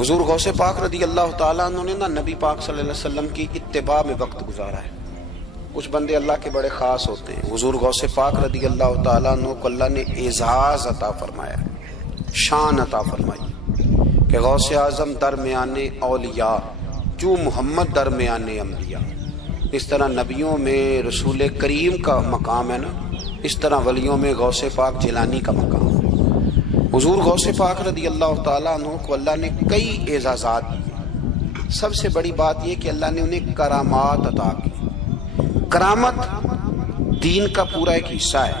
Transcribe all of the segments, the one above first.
حضور غوث پاک رضی اللہ تعالیٰ عنہ نے نبی پاک صلی اللہ علیہ وسلم کی اتباع میں وقت گزارا ہے۔ کچھ بندے اللہ کے بڑے خاص ہوتے ہیں۔ حضور غوث پاک رضی اللہ تعالیٰ عنہ کو اللہ نے اعزاز عطا فرمایا، شان عطا فرمائی کہ غوث اعظم درمیان اولیاء جو محمد درمیان انبیاء۔ اس طرح نبیوں میں رسول کریم کا مقام ہے نا، اس طرح ولیوں میں غوث پاک جیلانی کا مقام ہے۔ حضور غوث پاک رضی اللہ تعالیٰ عنہ کو اللہ نے کئی اعزازات دیے۔ سب سے بڑی بات یہ کہ اللہ نے انہیں کرامات عطا کی۔ کرامت دین کا پورا ایک حصہ ہے۔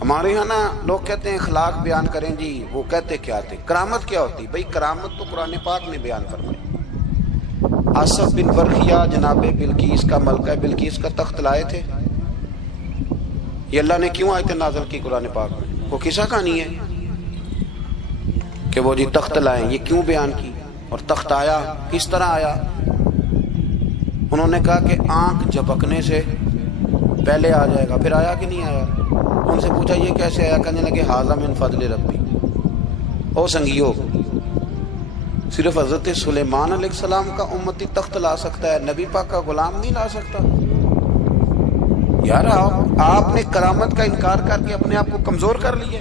ہمارے یہاں نا لوگ کہتے ہیں اخلاق بیان کریں جی، وہ کہتے کیا تھے؟ کرامت کیا ہوتی؟ بھئی کرامت تو قرآن پاک نے بیان فرمائی۔ آصف بن برخیہ جناب بلقیس کا، ملکہ بلقیس کا تخت لائے تھے۔ یہ اللہ نے کیوں آیت نازل کی قرآن پاک میں؟ وہ قصہ کہانی ہے کہ وہ جی تخت لائیں، یہ کیوں بیان کی؟ اور تخت آیا کس طرح آیا؟ انہوں نے کہا کہ آنکھ جھپکنے سے پہلے آ جائے گا۔ پھر آیا کہ نہیں آیا؟ ان سے پوچھا یہ کیسے آیا؟ کہنے لگے ھذا من فضل ربی۔ او سنگیو، صرف حضرت سلیمان علیہ السلام کا امتی تخت لا سکتا ہے، نبی پاک کا غلام نہیں لا سکتا؟ یار آپ نے کرامت کا انکار کر کے اپنے آپ کو کمزور کر لیا۔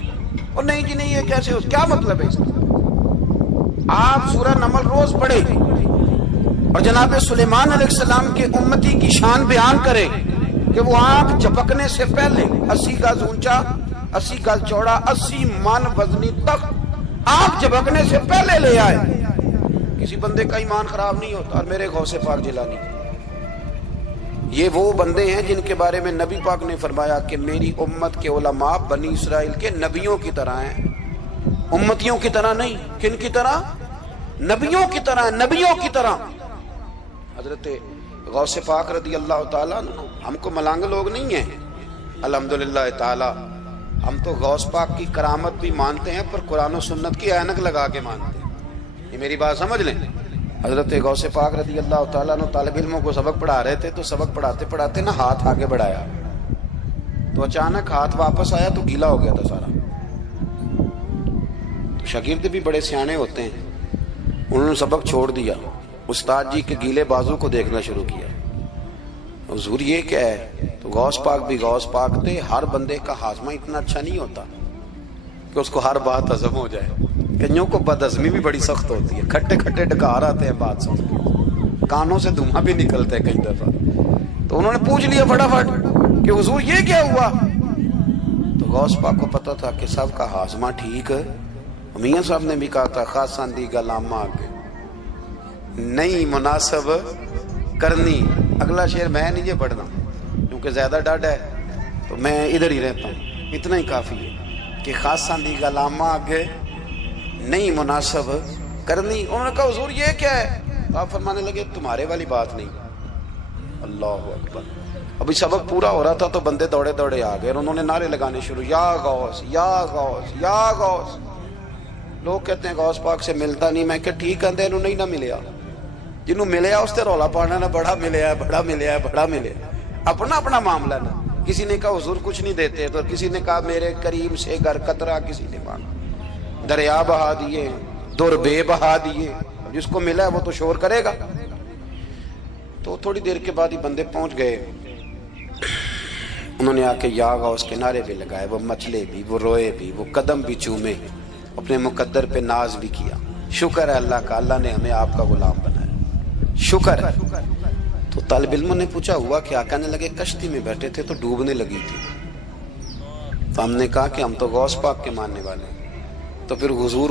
اور نہیں جی نہیں، یہ کیسے ہو؟ کیا مطلب ہے اس کا؟ آپ سورہ نمل روز پڑھے اور جناب سلیمان علیہ السلام کے امتی کی شان بیان کرے کہ وہ آنکھ جھپکنے سے پہلے 80 گز اونچا، 80 گز چوڑا، 80 من وزنی تخت آنکھ جھپکنے سے پہلے لے آئے۔ کسی بندے کا ایمان خراب نہیں ہوتا۔ اور میرے غوث پاک جیلانی، یہ وہ بندے ہیں جن کے بارے میں نبی پاک نے فرمایا کہ میری امت کے علماء بنی اسرائیل کے نبیوں کی طرح ہیں، امتیوں کی طرح نہیں۔ کن کی طرح؟ نبیوں کی طرح، نبیوں کی طرح۔ حضرت غوث پاک رضی اللہ تعالیٰ عنہ ہم کو ملانگ لوگ نہیں ہیں، الحمدللہ تعالیٰ۔ ہم تو غوث پاک کی کرامت بھی مانتے ہیں پر قرآن و سنت کی اینک لگا کے مانتے ہیں۔ یہ میری بات سمجھ لیں۔ حضرت غوث پاک رضی اللہ تعالیٰ عنہ طالب علموں کو سبق پڑھا رہے تھے، تو سبق پڑھاتے پڑھاتے نا ہاتھ آگے بڑھایا تو اچانک ہاتھ واپس آیا تو گیلا ہو گیا تھا سارا۔ تو شاگرد بھی بڑے سیانے ہوتے ہیں، انہوں نے سبق چھوڑ دیا، استاد جی کے گیلے بازو کو دیکھنا شروع کیا۔ حضور یہ کیا ہے؟ تو غوث پاک بھی غوث پاک تھے۔ ہر بندے کا ہاضمہ اتنا اچھا نہیں ہوتا کہ اس کو ہر بات ہضم ہو جائے۔ کئیوں کو بد ہضمی بھی بڑی سخت ہوتی ہے، کھٹے کھٹے ڈکار آتے ہیں بات سن کے، کانوں سے دھواں بھی نکلتے ہیں کئی دفعہ۔ تو انہوں نے پوچھ لیا فٹافٹ کہ حضور یہ کیا ہوا؟ تو غوث پاک کو پتا تھا کہ سب کا ہاضمہ ٹھیک ہے۔ میاں صاحب نے بھی کہا تھا خاصاں دی گلامہ آگے نہیں مناسب کرنی۔ اگلا شعر میں نہیں یہ پڑھنا کیونکہ زیادہ ڈاڈ ہے، تو میں ادھر ہی رہتا ہوں، اتنا ہی کافی ہے کہ خاصاں دی گلامہ آگے نہیں مناسب کرنی۔ انہوں نے کہا حضور یہ کیا ہے؟ آپ فرمانے لگے تمہارے والی بات نہیں۔ اللہ اکبر۔ ابھی سبق پورا ہو رہا تھا تو بندے دوڑے دوڑے آ گئے اور انہوں نے نعرے لگانے شروع، یا غوث یا غوث یا غوث۔ لوگ کہتے ہیں غوث پاک سے ملتا نہیں۔ میں کہ ٹھیک ہے، انہوں نہیں نہ ملیا، جنہوں ملیا اس سے رولا پانا نہ بڑا ملیا ہے، بڑا ملیا ہے، بڑا ملیا ہے۔ اپنا اپنا معاملہ نا۔ کسی نے کہا حضور کچھ نہیں دیتے، تو کسی نے کہا میرے کریم سے گر قطرہ، کسی نے مانگا دریا بہا دیے، در بے بہا دیے۔ جس کو ملا ہے وہ تو شور کرے گا۔ تو تھوڑی دیر کے بعد ہی بندے پہنچ گئے، انہوں نے آ کے یا غوث کے نعرے بھی لگائے، وہ مچلے بھی، وہ روئے بھی، وہ قدم بھی چومے، اپنے مقدر پہ ناز بھی کیا۔ شکر ہے اللہ کا، اللہ نے ہمیں آپ کا غلام بنایا، شکر ہے۔ تو طالب علموں نے پوچھا ہوا کیا؟ کہنے لگے کشتی میں بیٹھے تھے تو ڈوبنے لگی تھی، تو ہم نے کہا کہ ہم تو غوث پاک کے ماننے والے ہیں۔ تو پھر حضور